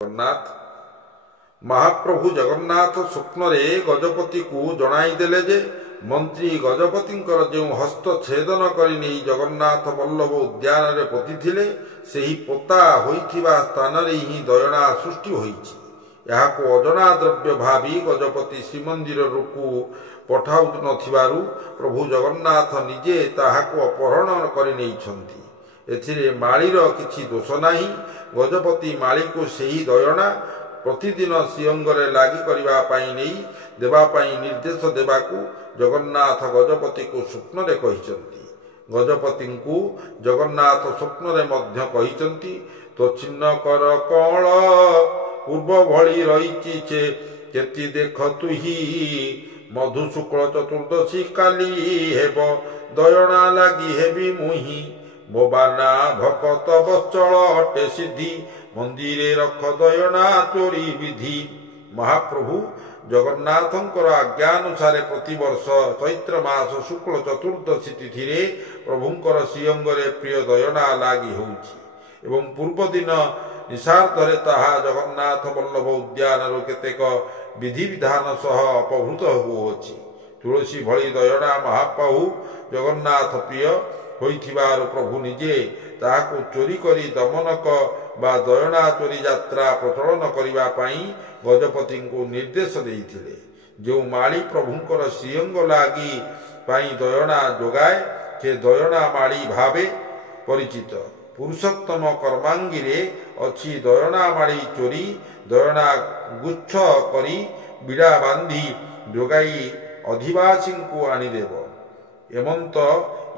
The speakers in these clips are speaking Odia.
ଜଗନ୍ନାଥ ମହାପ୍ରଭୁ ଜଗନ୍ନାଥ ସ୍ୱପ୍ନରେ ଗଜପତିକୁ ଜଣାଇଦେଲେ ଯେ ମନ୍ତ୍ରୀ ଗଜପତିଙ୍କର ଯେଉଁ ହସ୍ତ ଛେଦନ କରି ନେଇ ଜଗନ୍ନାଥ ବଲ୍ଲଭ ଉଦ୍ୟାନରେ ପୋତିଥିଲେ ସେହି ପୋତା ହୋଇଥିବା ସ୍ଥାନରେ ହିଁ ଦୟଣା ସୃଷ୍ଟି ହୋଇଛି। ଏହାକୁ ଅଜଣା ଦ୍ରବ୍ୟ ଭାବି ଗଜପତି ଶ୍ରୀମନ୍ଦିରକୁ ପଠାଉନଥିବାରୁ ପ୍ରଭୁ ଜଗନ୍ନାଥ ନିଜେ ତାହାକୁ ଅପହରଣ କରି ନେଇଛନ୍ତି। ଏଥିରେ ମାଳିର କିଛି ଦୋଷ ନାହିଁ। ଗଜପତି ମାଳିକୁ ସେହି ଦୟଣା ପ୍ରତିଦିନ ଶ୍ରୀଅଙ୍ଗରେ ଲାଗି କରିବା ପାଇଁ ନେଇ ଦେବା ପାଇଁ ନିର୍ଦ୍ଦେଶ ଦେବାକୁ ଜଗନ୍ନାଥ ଗଜପତିକୁ ସ୍ୱପ୍ନରେ କହିଛନ୍ତି। ଗଜପତିଙ୍କୁ ଜଗନ୍ନାଥ ସ୍ୱପ୍ନରେ ମଧ୍ୟ କହିଛନ୍ତି, ତୋ ଛିନ୍ନ କର କଳ ପୂର୍ବ ଭଳି ରହିଛି କେତି ଦେଖ ତୁହି ମଧୁ ଶୁକ୍ଳ ଚତୁର୍ଦ୍ଦଶୀ କାଲି ହେବ ଦୟଣା ଲାଗି ହେବି ମୁହିଁ ମୋ ବାନା ଭକତ ବତ୍ସଳ ଅଟେ ସିଦ୍ଧି ମନ୍ଦିରେ ରଖ ଦୟଣା ଚୋରି ବିଧି। ମହାପ୍ରଭୁ ଜଗନ୍ନାଥଙ୍କର ଆଜ୍ଞାନୁସାରେ ପ୍ରତିବର୍ଷ ଚୈତ୍ର ମାସ ଶୁକ୍ଳ ଚତୁର୍ଦ୍ଦଶୀ ତିଥିରେ ପ୍ରଭୁଙ୍କର ଶ୍ରୀଅଙ୍ଗରେ ପ୍ରିୟ ଦୟଣା ଲାଗି ହେଉଛି ଏବଂ ପୂର୍ବଦିନ ନିଶାର୍ଦ୍ଧରେ ତାହା ଜଗନ୍ନାଥ ବଲ୍ଲଭ ଉଦ୍ୟାନରୁ କେତେକ ବିଧିବିଧାନ ସହ ଅପହୃତ ହେଉଅଛି। ତୁଳସୀ ଭଳି ଦୟଣା ମହାପ୍ରଭୁ ଜଗନ୍ନାଥ ପ୍ରିୟ ହୋଇଥିବାରୁ ପ୍ରଭୁ ନିଜେ ତାହାକୁ ଚୋରି କରି ଦମନକ ବା ଦୟଣା ଚୋରି ଯାତ୍ରା ପ୍ରଚଳନ କରିବା ପାଇଁ ଗଜପତିଙ୍କୁ ନିର୍ଦ୍ଦେଶ ଦେଇଥିଲେ। ଯେଉଁ ମାଳି ପ୍ରଭୁଙ୍କର ଶ୍ରୀଅଙ୍ଗ ଲାଗି ପାଇଁ ଦୟଣା ଯୋଗାଏ ସେ ଦୟଣା ମାଳି ଭାବେ ପରିଚିତ। ପୁରୁଷୋତ୍ତମ କର୍ମାଙ୍ଗୀରେ ଅଛି ଦୟଣା ମାଳି ଚୋରି ଦୟଣା ଗୁଚ୍ଛ କରି ବିଡ଼ା ବାନ୍ଧି ଯୋଗାଇ ଅଧିବାସୀଙ୍କୁ ଆଣିଦେବ। ଏମନ୍ତ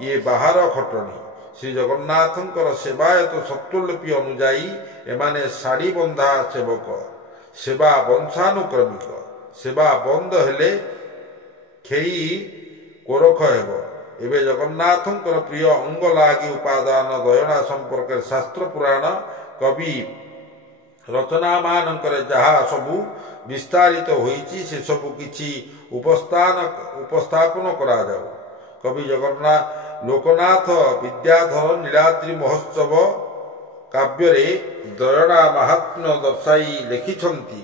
ଇଏ ବାହାର ଖଟଣି। ଶ୍ରୀ ଜଗନ୍ନାଥଙ୍କର ସେବାୟତ ସତ୍ତ୍ୱଲିପି ଅନୁଯାୟୀ ଏମାନେ ଶାଢ଼ୀ ବନ୍ଧା ସେବକ। ସେବା ବଂଶାନୁକ୍ରମିକ। ସେବା ବନ୍ଦ ହେଲେ ଖେଇ କୋରଖ ହେବ। ଏବେ ଜଗନ୍ନାଥଙ୍କର ପ୍ରିୟ ଅଙ୍ଗ ଲାଗି ଉପାଦାନ ଦୟଣା ସମ୍ପର୍କରେ ଶାସ୍ତ୍ର ପୁରାଣ କବି ରଚନାମାନଙ୍କରେ ଯାହା ସବୁ ବିସ୍ତାରିତ ହୋଇଛି ସେସବୁ କିଛି ଉପସ୍ଥାପନ କରାଯାଉ। କବି ଲୋକନାଥ ବିଦ୍ୟାଧର ନୀଳାଦ୍ରି ମହୋତ୍ସବ କାବ୍ୟରେ ଦୟଣା ମାହାତ୍ମ୍ୟ ଦର୍ଶାଇ ଲେଖିଛନ୍ତି,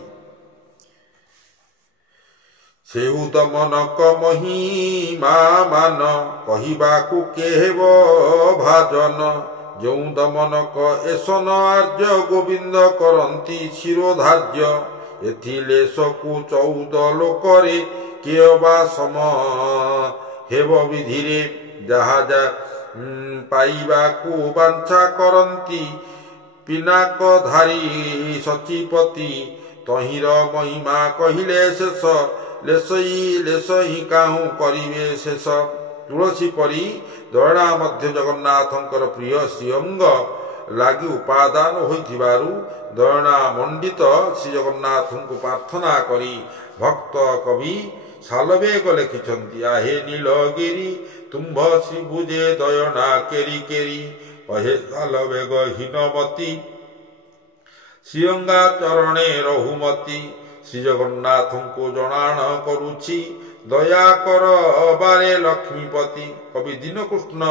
ସେହୁ ଦମନକ ମହିମା ମାନ କହିବାକୁ କେହେବ ଭାଜନ ଯେଉଁ ଦମନକ ଏସନ ଆର୍ଯ୍ୟ ଗୋବିନ୍ଦ କରନ୍ତି ଶିରୋଧାର୍ଯ୍ୟ ଏଥିଲେଶକୁ 14 ଲୋକରେ କିଏ ବା ସମ ହେବ ବିଧିରେ ଯାହା ପାଇବାକୁ ବାଞ୍ଛା କରନ୍ତି ପିନାକଧାରୀ ସଚିପତି ତହିଁର ମହିମା କହିଲେ ଶେଷ ଲେଶଇ କାହୁଁ କରିବେ ଶେଷ। ତୁଳସୀ ପରି ଦୟଣା ମଧ୍ୟ ଜଗନ୍ନାଥଙ୍କର ପ୍ରିୟ ଶ୍ରୀଅଙ୍ଗ ଲାଗି ଉପାଦାନ ହୋଇଥିବାରୁ ଦୟଣା ମଣ୍ଡିତ ଶ୍ରୀଜଗନ୍ନାଥଙ୍କୁ ପ୍ରାର୍ଥନା କରି ଭକ୍ତ କବି ଶାଲବେଗ ଲେଖିଛନ୍ତି, ଆହେ ନୀଳଗିରି ତୁମ୍ଭ ଶ୍ରୀଭୁଜେ ଦୟଣା କେରି କେରି କହେ ଶାଲବେଗ ହୀନମତି ଶ୍ରୀଅଙ୍ଗା ଚରଣେ ରହୁମତି ଶ୍ରୀଜଗନ୍ନାଥଙ୍କୁ ଜଣାଣ କରୁଛି ଦୟା କର ବାରେ ଲକ୍ଷ୍ମୀପତି। କବି ଦୀନକୃଷ୍ଣ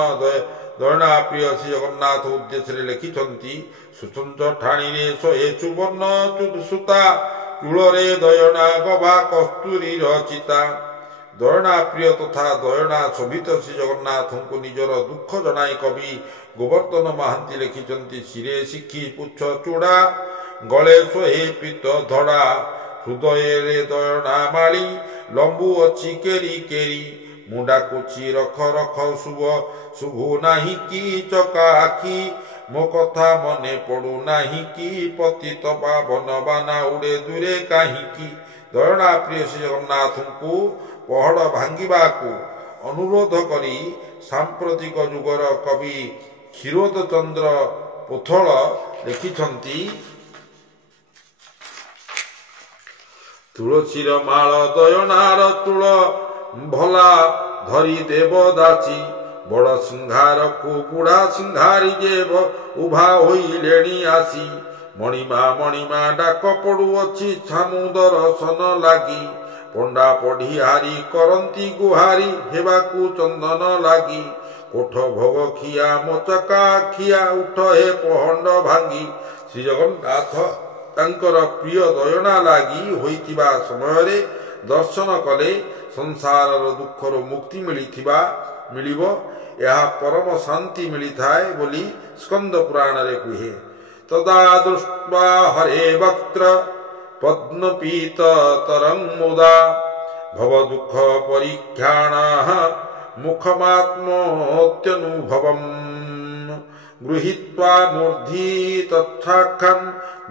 ଦୟଣା ପ୍ରିୟ ଶ୍ରୀଜଗନ୍ନାଥ ଉଦ୍ଦେଶ୍ୟରେ ଲେଖିଛନ୍ତି, ସୁଚଞ୍ଚ ଠାଣିରେ 100 ସୁବର୍ଣ୍ଣ ସୂତା ଚୂଳରେ ଦୟଣା ଗଭା କସ୍ତୁରୀର ଚିତା। ଦୟଣା ପ୍ରିୟ ତଥା ଦୟଣା ଶୋଭିତ ଶ୍ରୀଜଗନ୍ନାଥଙ୍କୁ ନିଜର ଦୁଃଖ ଜଣାଇ କବି ଗୋବର୍ଦ୍ଧନ ମହାନ୍ତି ଲେଖିଛନ୍ତି, ଶିରେ ଶିଖି ପୁଚ୍ଛ ଚୂଡ଼ା ଗଳେ 100 ପୀତ ଧଡ଼ା ହୃଦୟରେ ଦୟଣା ମାଳି ଲମ୍ବୁ ଅଛି କେରି କେରି ମୁଣ୍ଡାକୁଛି ରଖ ରଖ ଶୁଭୁ ନାହିଁ କି ଚକା ଆଖି ମୋ କଥା ମନେ ପଡୁ ନାହିଁ କି ପତିତ ପାବନ ବାନା ଉଡେ ଦୂରେ କାହିଁକି। ଦୟଣା ପ୍ରିୟ ଶ୍ରୀ ଜଗନ୍ନାଥଙ୍କୁ ପହଡ଼ ଭାଙ୍ଗିବାକୁ ଅନୁରୋଧ କରି ସାମ୍ପ୍ରତିକ ଯୁଗର କବି କ୍ଷୀରୋଦ ଚନ୍ଦ୍ର ପୋଥଳ ଲେଖିଛନ୍ତି, ତୁଳସୀର ମାଳ ଦୟଣାର ଚୂଳ ଭଲା ଧରି ଦେବ ଦାଚୀ ବଡ଼ ସିଂହାରକୁ ବୁଢ଼ା ସିଂହାରୀ ଯେ ଉଭା ହୋଇଲେଣି ଆସି ମଣିମା ଡାକ ପଡୁଅଛି ଛାମୁ ଦର୍ଶନ ଲାଗି ପଣ୍ଡା ପଢିହାରି କରନ୍ତି ଗୁହାରି ହେବାକୁ ଚନ୍ଦନ ଲାଗି କୋଠ ଭୋଗ ଖିଆ ମୋ ଚକା ଖିଆ ଉଠ ହେ ପହଣ୍ଡ ଭାଙ୍ଗି। ଶ୍ରୀ ଜଗନ୍ନାଥ ତାଙ୍କର ପ୍ରିୟ ଦୟଣା ଲାଗି ହୋଇଥିବା ସମୟରେ ଦର୍ଶନ କଲେ ସଂସାରର ଦୁଃଖରୁ ମୁକ୍ତି ମିଳିବ। ଏହା ପରମ ଶାନ୍ତି ମିଳିଥାଏ ବୋଲି ସ୍କନ୍ଦ ପୁରାଣରେ କୁହେ। ତଦା ଦୃଷ୍ଟ୍ୱା ହରେ ବକ୍ତ୍ର ପଦ୍ମପୀତ ତରଙ୍ଗୁଦା ଭବ ଦୁଃଖ ପରୀକ୍ଷାଣଃ ମୁଖମାତ୍ମୋତ୍ୟନୁଭବମ୍ ଗୃହୀତ୍ୱା ମୂର୍ଧି ତଚ୍ଛାଖନ୍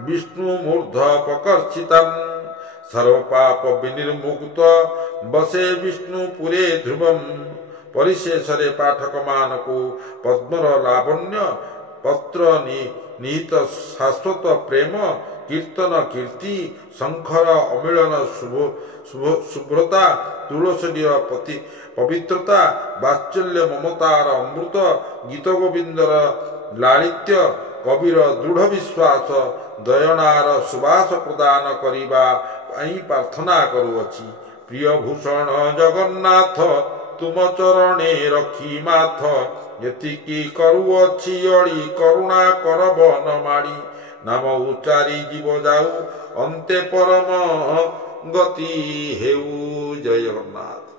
ବିଷ୍ଣୁ ମୂର୍ଧପକର୍ଷିତମ୍ ସର୍ବପାପ ବିନିର୍ମୁକ୍ତ ବସେ ବିଷ୍ଣୁ ପୁରେ ଧ୍ରୁବମ୍। ପରିଶେଷରେ ପାଠକମାନଙ୍କୁ ପଦ୍ମର ଲାବଣ୍ୟ, ପତ୍ର ନିହିତ ଶାଶ୍ୱତ ପ୍ରେମ, କୀର୍ତ୍ତନ କୀର୍ତ୍ତି, ଶଙ୍ଖର ଅମିଳନ ଶୁଭ୍ରତା, ତୁଳସୀର ପବିତ୍ରତା, ବାତ୍ସଲ୍ୟ ମମତାର ଅମୃତ, ଗୀତ ଗୋବିନ୍ଦର ଲାଳିତ୍ୟ, କବିର ଦୃଢ଼ ବିଶ୍ୱାସ, ଦୟଣାର ସୁବାସ ପ୍ରଦାନ କରିବା ପାଇଁ ପ୍ରାର୍ଥନା କରୁଅଛି। ପ୍ରିୟ ଭୂଷଣ ଜଗନ୍ନାଥ ତୁମ ଚରଣେ ରଖି ମାଥ ଏତିକି କରୁଅଛି ଅଳି କରୁଣା କରବ ନ ମାଡ଼ି ନାମ ଉଚ୍ଚାରି ଜୀବ ଯାଉ ଅନ୍ତେ ପରମ ଗତି ହେଉ। ଜୟ ଜଗନ୍ନାଥ।